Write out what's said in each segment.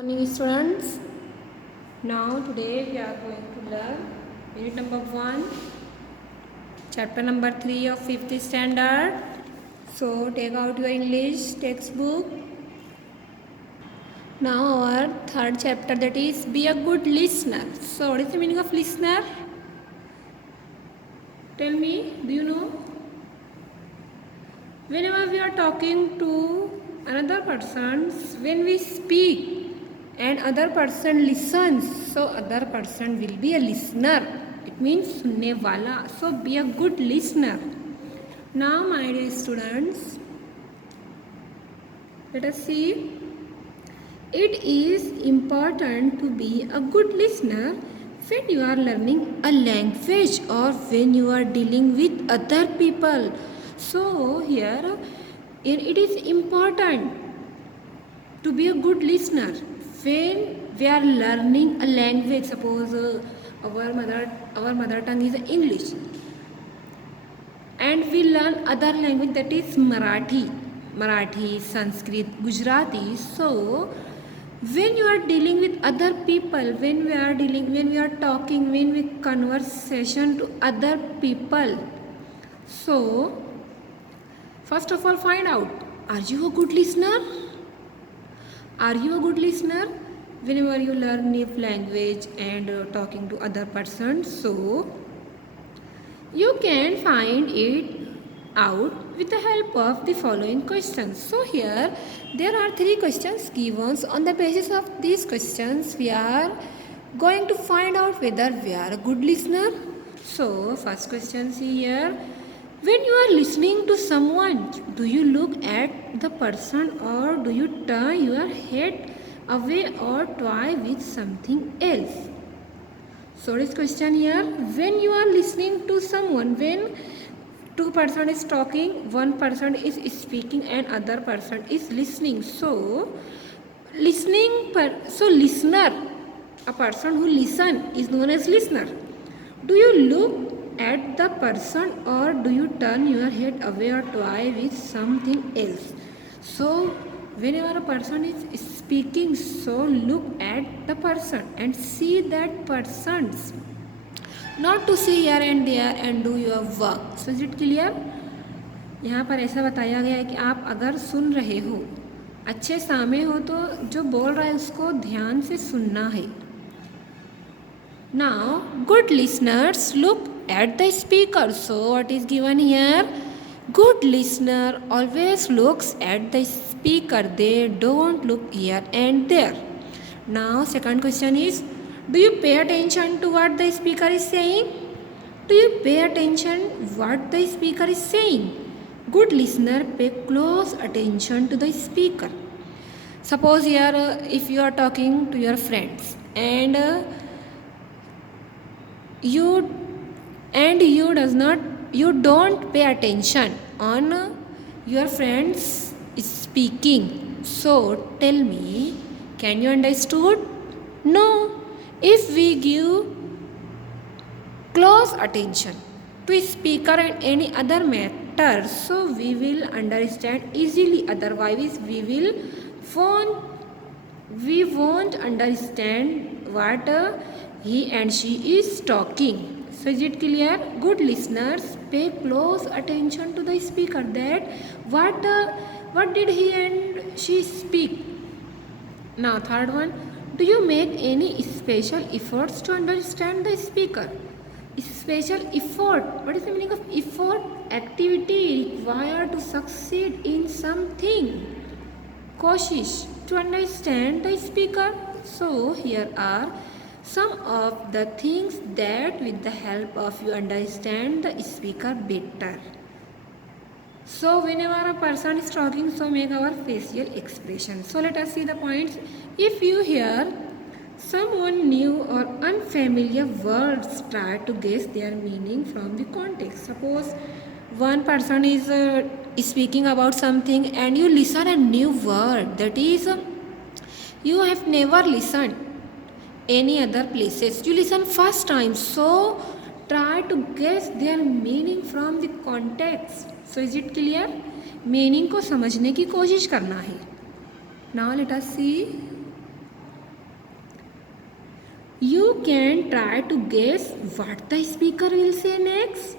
Morning students. Now today we are going to learn unit number 1, chapter number 3 of 5th standard. So take out your English textbook. Now our third chapter, that is be a good listener. So what is the meaning of listener? Tell me, do you know? Whenever we are talking to another person, when we speak and other person listens, so other person will be a listener. It means सुनने वाला. So be a good listener. Now my dear students, let us see. It is important to be a good listener when you are learning a language or when you are dealing with other people. So here it is important to be a good listener when we are learning a language. Suppose our mother tongue is English and we learn other language, that is Marathi, Sanskrit, Gujarati. So when you are dealing with other people, when we are talking, when we conversation to other people, so first of all find out, are you a good listener? Are you a good listener whenever you learn new language and talking to other persons? So you can find it out with the help of the following questions. So here there are 3 questions given. On the basis of these questions we are going to find out whether we are a good listener. So first question, see here. When you are listening to someone, do you look at the person or do you turn your head away or toy with something else? So this question here, when you are listening to someone, when two person is talking, one person is speaking and other person is listening. So listener, a person who listen is known as listener. Do you look at the person or do you turn your head away or toy with something else? So whenever a person is speaking, so look at the person and see that person's, not to see here and there and do your work. So is it clear? यहाँ पर ऐसा बताया गया है कि आप अगर सुन रहे हो, अच्छे सामने हो, तो जो बोल रहा है उसको ध्यान से सुनना है. Now good listeners look at the speaker. So what is given here? Good listener always looks at the speaker. They don't look here and there. Now second question is, do you pay attention to what the speaker is saying? Do you pay attention what the speaker is saying? Good listener pay close attention to the speaker. Suppose here if you are talking to your friends and you don't pay attention on your friends speaking. So tell me, can you understood? No. If we give close attention to speaker and any other matter, so we will understand easily. Otherwise we won't understand what he and she is talking. So is it clear? Good listeners pay close attention to the speaker, that what did he and she speak. Now third one, do you make any special efforts to understand the speaker? Special effort, what is the meaning of effort? Activity required to succeed in something. Koshish to understand the speaker. So here are some of the things that with the help of you understand the speaker better. So whenever a person is talking, so make our facial expression. So let us see the points. If you hear someone new or unfamiliar words, try to guess their meaning from the context. Suppose one person is speaking about something and you listen a new word, that is you have never listened any other places, you listen first time, so try to guess their meaning from the context. So is it clear? Meaning को समझने की कोशिश करना है. Now let us see can try to guess what the speaker will say next.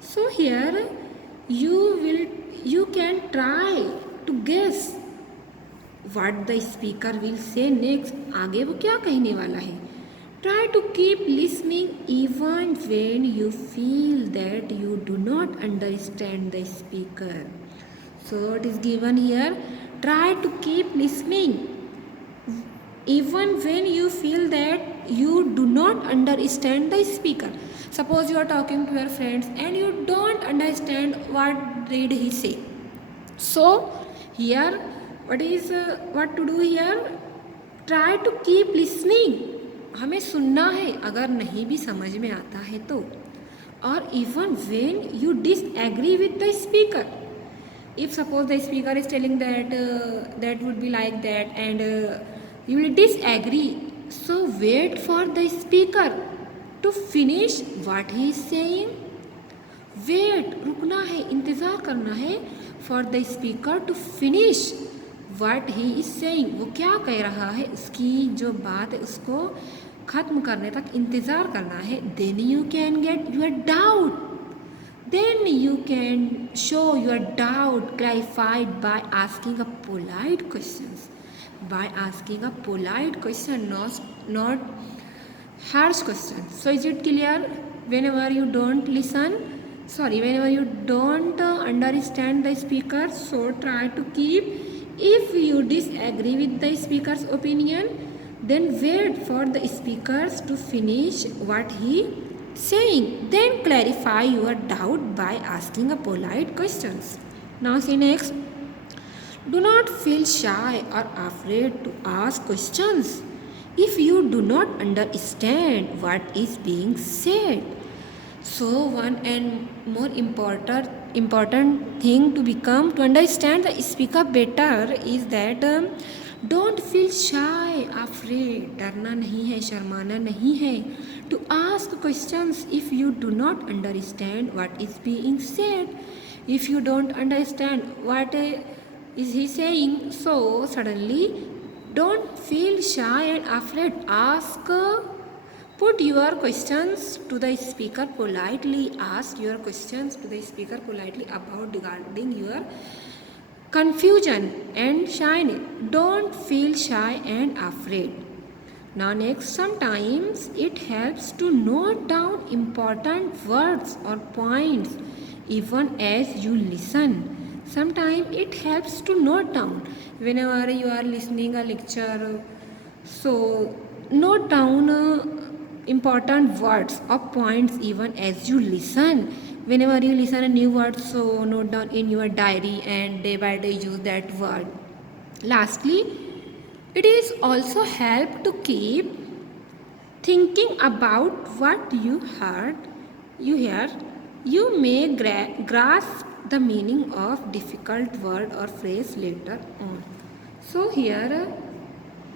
So here you can try to guess what the speaker will say next. आगे वो क्या कहने वाला है. Try to keep listening even when you feel that you do not understand the speaker. So it is given here. Try to keep listening even when you feel that you do not understand the speaker. Suppose you are talking to your friends and you don't understand what did he say. So here what to do here? Try to keep listening. हमें सुनना है अगर नहीं भी समझ में आता है तो. और even when you disagree with the speaker, if suppose the speaker is telling that that would be like that and you will disagree, so wait for the speaker to finish what he is saying. Wait, रुकना है, इंतज़ार करना है for the speaker to finish what he is saying. वो क्या कह रहा है, उसकी जो बात है उसको ख़त्म करने तक इंतज़ार करना है. Then you can get your doubt. Then you can show your doubt clarified by asking a polite questions. By asking a polite question, not harsh question. So is it clear? Whenever you don't whenever you don't understand the speaker, so try to keep. If you disagree with the speaker's opinion, then wait for the speakers to finish what he saying. Then clarify your doubt by asking a polite questions. Now see next. Do not feel shy or afraid to ask questions if you do not understand what is being said. So one and more important thing to understand the speaker better is that don't feel shy, afraid. डरना नहीं है, शर्माना नहीं है. To ask questions if you do not understand what is being said. If you don't understand what is he saying, so suddenly don't feel shy and afraid. Put your questions to the speaker politely. Ask your questions to the speaker politely about regarding your confusion and shyness. Don't feel shy and afraid. Now next, sometimes it helps to note down important words or points even as you listen. Sometimes it helps to note down. Whenever you are listening a lecture, so note down important words or points even as you listen. Whenever you listen a new word, so note down in your diary and day by day use that word. Lastly, it is also help to keep thinking about what you hear. You may grasp the meaning of difficult word or phrase later on. So here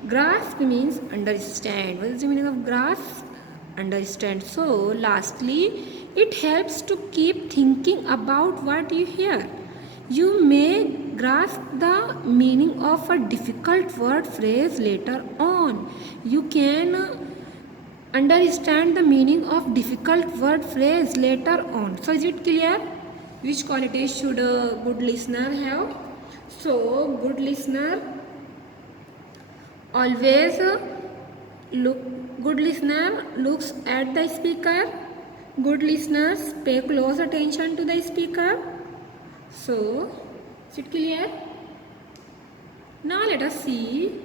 grasp means understand. What is the meaning of grasp? Understand. So lastly, it helps to keep thinking about what you hear. You may grasp the meaning of a difficult word phrase later on. You can understand the meaning of difficult word phrase later on. So is it clear? Which qualities should a good listener have? So good listener always good listener looks at the speaker. Good listeners pay close attention to the speaker. So is it clear? Now let us see.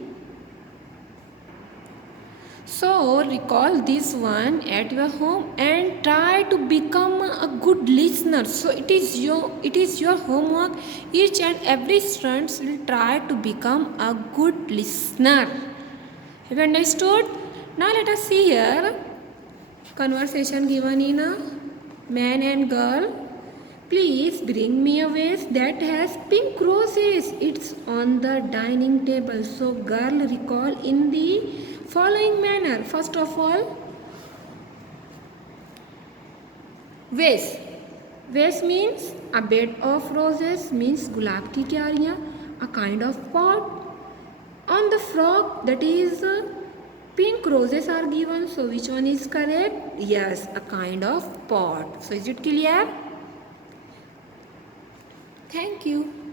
So recall this one at your home and try to become a good listener. So it is your homework. Each and every student will try to become a good listener. Have you understood? Now let us see here. Conversation given in a man and girl. Please bring me a vase that has pink roses. It's on the dining table. So girl recall in the following manner. First of all, vase. Vase means a bed of roses, means gulab ki kyariyan, a kind of pot. On the frog, that is Pink roses are given. So which one is correct? Yes, a kind of pot. So is it clear? Thank you.